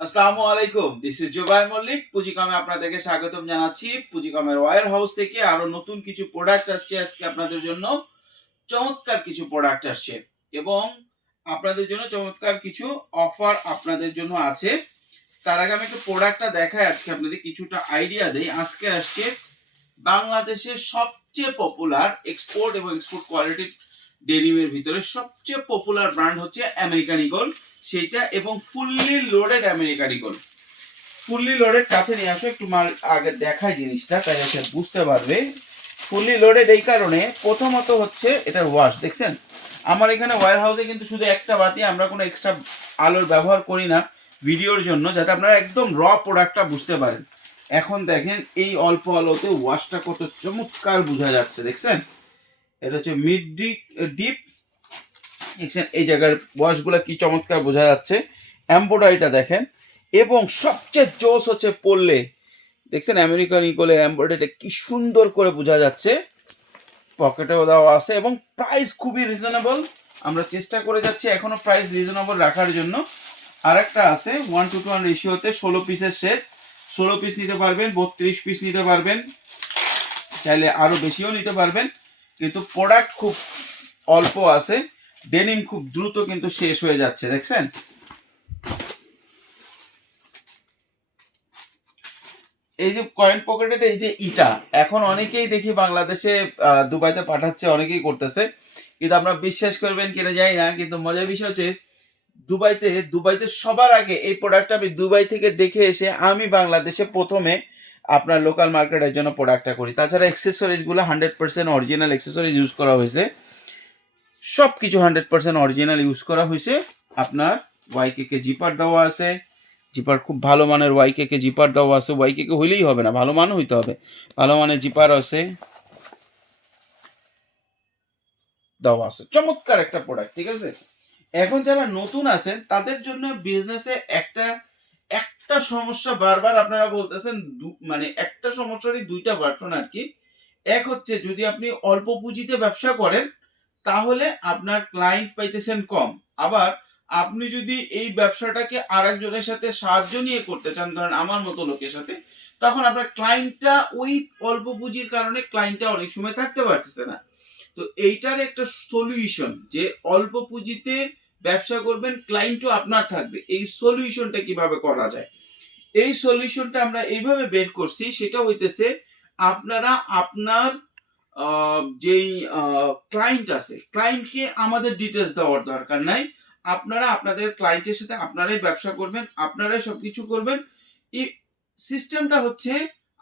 আসসালামু আলাইকুম this is Jubai Mallick পুঁজিকমে আপনাদেরকে স্বাগতম জানাচ্ছি। পুঁজিকমের ওয়ার হাউস থেকে আরও নতুন কিছু প্রোডাক্ট আসছে আজকে আপনাদের জন্য। চমৎকার কিছু প্রোডাক্ট আসছে এবং আপনাদের জন্য চমৎকার কিছু অফার আপনাদের জন্য আছে। তার আগে আমি একটু প্রোডাক্টটা দেখাই, আজকে আপনাদের কিছুটা আইডিয়া দেই। আজকে আসছে বাংলাদেশের সবচেয়ে পপুলার এক্সপোর্ট এবং এক্সপোর্ট কোয়ালিটির ডেনিমের ভিতরে সবচেয়ে পপুলার ব্র্যান্ড হচ্ছে আমেরিকান ইগল সেইটা এবং fully loaded American Eagle fully loaded কাছে নিয়ে আসো, একটু মাল আগে দেখাই জিনিসটা তাই হচ্ছে বুঝতে পারবে। ফুললি লোডেড এই কারণে প্রথমত হচ্ছে এটার ওয়াশ দেখছেন? আমার এখানে ওয়ার হাউসে কিন্তু শুধু একটা বাতি, আমরা কোনো এক্সট্রা আলোর ব্যবহার করি না ভিডিওর জন্য, যাতে আপনারা একদম র প্রোডাক্টটা বুঝতে পারেন। এখন দেখেন, এই অল্প আলোতে ওয়াশটা কত চমৎকার বোঝা যাচ্ছে, দেখছেন? এটা হচ্ছে মিড ডিপ ডিপ দেখছেন এই জায়গার ওয়াশগুলো কি চমৎকার বোঝা যাচ্ছে। এম্ব্রয়ডারিটা দেখেন, এবং সবচেয়ে জোস হচ্ছে পড়লে দেখছেন আমেরিকান ইকোলের এম্ব্রয়ডারিটা কি সুন্দর করে বোঝা যাচ্ছে। পকেটেও দেওয়া আছে, এবং প্রাইস খুবই রিজনেবল আমরা চেষ্টা করে যাচ্ছি এখনও প্রাইস রিজনেবল রাখার জন্য। আর একটা আছে ওয়ান টু টু ওয়ান রেশিওতে ষোলো পিসের সেট ষোলো পিস নিতে পারবেন, বত্রিশ পিস নিতে পারবেন। চাইলে আরও বেশিও নিতে পারবেন। কিন্তু প্রোডাক্ট খুব অল্প আছে ডেনিম খুব দ্রুত কিন্তু শেষ হয়ে যাচ্ছে, দেখছেন? এই যে কয়েন পকেটের এই যে ইটা, এখন অনেকেই দেখি বাংলাদেশে দুবাইতে পাঠাচ্ছে, অনেকেই করতেছে। কিন্তু আপনারা বিশ্বাস করবেন কিনা জানি না, কিন্তু মজার বিষয় হচ্ছে, দুবাইতে দুবাইতে সবার আগে এই প্রোডাক্টটা আমি দুবাই থেকে দেখে এসে আমি বাংলাদেশে প্রথমে আপনার লোকাল মার্কেটের জন্য প্রোডাক্টটা করি। তাছাড়া অ্যাক্সেসরিজগুলো hundred percent original accessories use করা হয়েছে। সব কিছু হান্ড্রেড পার্সেন্ট অরিজিনাল ইউজ করা হয়েছে। আপনার ওয়াইকে জিপার দেওয়া আছে। জিপার খুব ভালো মানের ওয়াইকে জিপার দেওয়া আছে। ওয়াইকে হইলেই হবে না, ভালো মান হইতে হবে। ভালো মানের জিপার আছে। দেওয়া আছে। চমৎকার একটা প্রোডাক্ট ঠিক আছে? এখন যারা নতুন আছেন, তাদের জন্য বিজনেসে একটা একটা সমস্যা বারবার আপনারা বলতেছেন মানে একটা সমস্যারই দুইটা ভার্সন আর কি। এক হচ্ছে, যদি আপনি অল্প পুঁজিতে ব্যবসা করেন, তাহলে আপনার ক্লায়েন্ট পাইতেছেন কম। আবার আপনি যদি এই ব্যবসাটাকে আরেকজনের সাথে সাহায্য নিয়ে করতে চান, ধরেন আমার মতো লোকের সাথে, তখন আপনার ক্লায়েন্টটা ওই অল্প পুঁজির কারণে ক্লায়েন্টটা অনেক সময় থাকতে পারতেছে না। তো এইটার একটা সলিউশন যে অল্প পুঁজিতে ব্যবসা করবেন ক্লায়েন্টও আপনার থাকবে। এই সলিউশনটা কীভাবে করা যায়? এই সলিউশনটা আমরা এইভাবে বের করছি, সেটা হইতেছে আপনারা আপনার যেই ক্লায়েন্ট আছে ক্লায়েন্টকে আমাদের ডিটেলস দেওয়ার দরকার নাই। আপনারা আপনাদের ক্লায়েন্টের সাথে আপনারাই ব্যবসা করবেন, আপনারাই সবকিছু করবেন। এই সিস্টেমটা হচ্ছে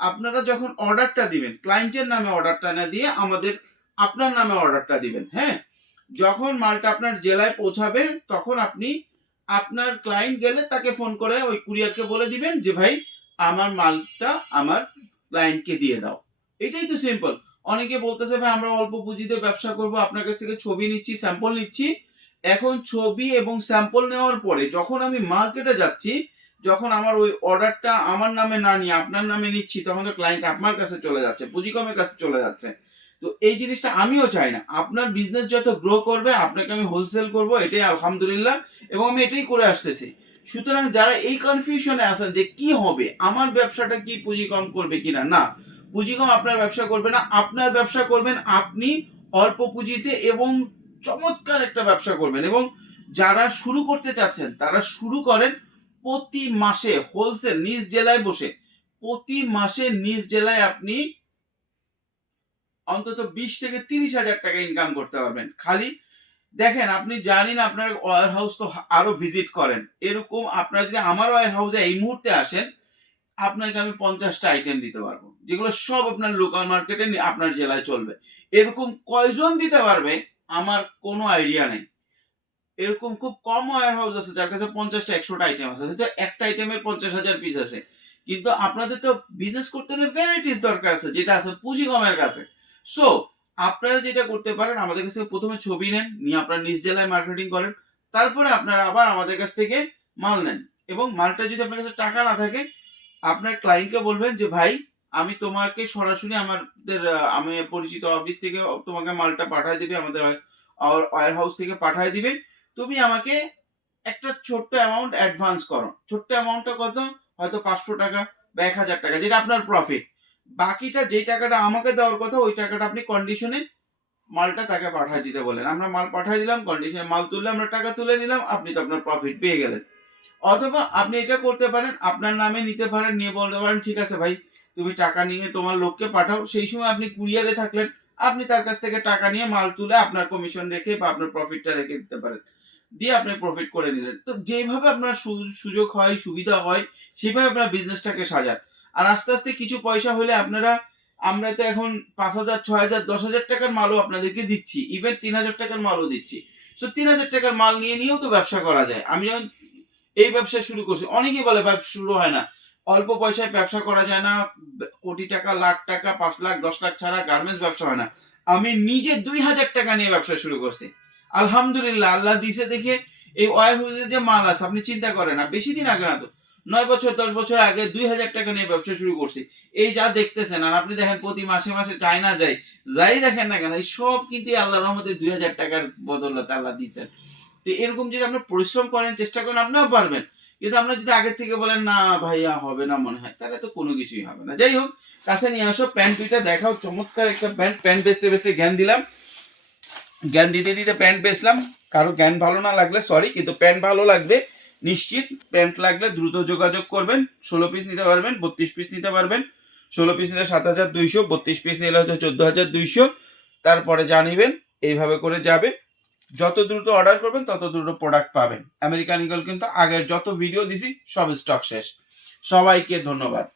আপনারা যখন অর্ডারটা দিবেন ক্লায়েন্টের নামে অর্ডারটা না দিয়ে আমাদের আপনার নামে অর্ডারটা দিবেন হ্যাঁ? যখন মালটা আপনার জেলায় পৌঁছাবে, তখন আপনি আপনার ক্লায়েন্ট গেলে তাকে ফোন করে ওই কুরিয়ারকে বলে দিবেন যে, ভাই, আমার মালটা আমার ক্লায়েন্টকে দিয়ে দাও। এটাই তো সিম্পল অনেকে বলতেছে, ভাই, আমরা অল্প পুঁজিতে ব্যবসা করব, আপনার কাছ থেকে ছবি নিচ্ছি স্যাম্পল নিচ্ছি। এখন ছবি এবং স্যাম্পল নেওয়ার পরে যখন আমি মার্কেটে যাচ্ছি, যখন আমার ওই অর্ডারটা আমার নামে না নিয়ে আপনার নামে নিচ্ছি, তখন তো ক্লায়েন্ট আপনার কাছে চলে যাচ্ছে, পুঁজিকমের কাছে চলে যাচ্ছে। তো এই জিনিসটা আমিও চাই না। আপনার বিজনেস যত গ্রো করবে, আপনাকে আমি হোলসেল করব, এটাই আলহামদুলিল্লাহ, এবং আমি এটাই করে আসতেছি। সুতরাং যারা এই কনফিউশনে আছেন যে কি হবে, আমার ব্যবসাটা কি পুঁজি কম করবে কিনা? না পুঁজি কম আপনার ব্যবসা করবে না, আপনার ব্যবসা করবেন আপনি অল্প পুঁজিতে এবং চমৎকার একটা ব্যবসা করবেন। এবং যারা শুরু করতে চাচ্ছেন, তারা শুরু করেন প্রতি মাসে হোলসেল নিজ জেলায় বসে, প্রতি মাসে নিজ জেলায় আপনি অন্তত বিশ থেকে তিরিশ হাজার টাকা ইনকাম করতে পারবেন। খালি দেখেন, আপনি জানেন আপনার ওয়ার হাউস তো আরও ভিজিট করেন। এরকম আপনারা যদি আমার ওয়ার হাউসে এই মুহূর্তে আসেন, আপনাকে আমি পঞ্চাশটা আইটেম দিতে পারব। যেগুলো সব আপনার লোকাল মার্কেটে আপনার জেলায় চলবে। এরকম কয়জন দিতে পারবে, আমার কোনো আইডিয়া নেই। এরকম খুব কম ওয়ার হাউস আছে, যার কাছে পঞ্চাশটা, একশোটা আইটেম আছে। হয়তো একটা আইটেমের পঞ্চাশ হাজার পিস আছে। কিন্তু আপনাদের তো বিজনেস করতে হলে ভ্যারাইটিস দরকার আছে, যেটা আছে পুঁজি কমের কাছে। সো আপনারা যেটা করতে পারেন, আমাদের কাছ থেকে প্রথমে ছবি নেন, নিয়ে আপনারা নিজ জেলায় মার্কেটিং করেন, তারপরে আপনারা আবার আমাদের কাছ থেকে মাল নেন। এবং মালটা যদি আপনার কাছে টাকা না থাকে, আপনার ক্লায়েন্টকে বলবেন যে, ভাই, আমি তোমাকে সরাসরি আমাদের আমি পরিচিত অফিস থেকে তোমাকে মালটা পাঠায় দিবে, আমাদের ওয়ার হাউস থেকে পাঠায় দিবে। তুমি আমাকে একটা ছোট্ট অ্যামাউন্ট অ্যাডভান্স করো। ছোট্ট অ্যামাউন্টটা কত? হয়তো পাঁচশো টাকা বা এক হাজার টাকা, যেটা আপনার প্রফিট বাকিটা যেই টাকাটা আমাকে দেওয়ার কথা, ওই টাকাটা আপনি কন্ডিশনে মালটা তাকে পাঠিয়ে দিতে বলেন। আমরা মাল পাঠিয়ে দিলাম কন্ডিশনে মাল তুললে আমরা টাকা তুলে নিলাম, আপনি তো আপনার প্রফিট পেয়ে গেলেন। অথবা আপনি এটা করতে পারেন, আপনার নামে নিতে পারেন, নিয়ে বলতে পারেন, ঠিক আছে ভাই, তুমি টাকা নিয়ে তোমার লোককে পাঠাও। সেই সময় আপনি কুরিয়ারে থাকলেন, আপনি তার কাছ থেকে টাকা নিয়ে মাল তুলে আপনার কমিশন রেখে বা আপনার প্রফিটটা রেখে দিতে পারেন। দিয়ে আপনি প্রফিট করে নিলেন। তো যেভাবে আপনার সুযোগ হয়, সুবিধা হয়, সেভাবে আপনার বিজনেসটাকে সাজান। আর আস্তে আস্তে কিছু পয়সা হলে আপনারা, আমরা তো এখন পাঁচ হাজার, ছয় হাজার, দশ হাজার টাকার মালও আপনাদেরকে দিচ্ছি। ইভেন তিন হাজার টাকার মালও দিচ্ছি। সো তিন হাজার টাকার মাল নিয়ে নিয়েও তো ব্যবসা করা যায়। আমি যখন এই ব্যবসা শুরু করছি, অনেকেই বলে ব্যবসা শুরু হয় না। অল্প পয়সায় ব্যবসা করা যায় না, কোটি টাকা, লাখ টাকা, পাঁচ লাখ, দশ লাখ ছাড়া গার্মেন্টস ব্যবসা হয় না। আমি নিজে দুই হাজার টাকা নিয়ে ব্যবসা শুরু করছি। আলহামদুলিল্লাহ, আল্লাহ দিছে দেখে এই ওয়ার হাউসের যে মাল আছে, আপনি চিন্তা করেন না, বেশি দিন আগে না তো। নয় বছর, দশ বছর আগে দুই হাজার টাকা নিয়ে ব্যবসা শুরু করছি। এই যা দেখতেছেন, আর আপনি দেখেন প্রতি মাসে মাসে চায়না যায়, যাই দেখেন না কেন, এই সব কিন্তু আল্লাহ রহমতে দুই হাজার টাকার বদলতে আল্লাহ দিচ্ছেন তো এরকম যদি আপনি পরিশ্রম করেন, চেষ্টা করেন, আপনিও পারবেন। কিন্তু আমরা যদি আগের থেকে বলেন, না ভাইয়া, হবে না মনে হয়, তাহলে তো কোনো কিছুই হবে না। যাই হোক, কাছে নিয়ে আসো প্যান্ট দুইটা দেখাও, চমৎকার একটা প্যান্ট প্যান্ট বেচতে বেচতে জ্ঞান দিলাম। জ্ঞান দিতে দিতে প্যান্ট বেচলাম। কারও জ্ঞান ভালো না লাগলে সরি কিন্তু প্যান্ট ভালো লাগবে। নিশ্চিত। প্যান্ট লাগলে দ্রুত যোগাযোগ করবেন। ষোলো পিস নিতে পারবেন, বত্রিশ পিস নিতে পারবেন। ষোলো পিস নিলে সাত হাজার দুইশো, বত্রিশ পিস নিলে হচ্ছে চোদ্দ হাজার দুইশো। তারপরে জানিবেন, এইভাবে করে যাবে। যত দ্রুত অর্ডার করবেন, তত দ্রুত প্রোডাক্ট পাবেন। আমেরিকান ইগল কিন্তু আগের যত ভিডিও দিছি, সব স্টক শেষ। সবাইকে ধন্যবাদ।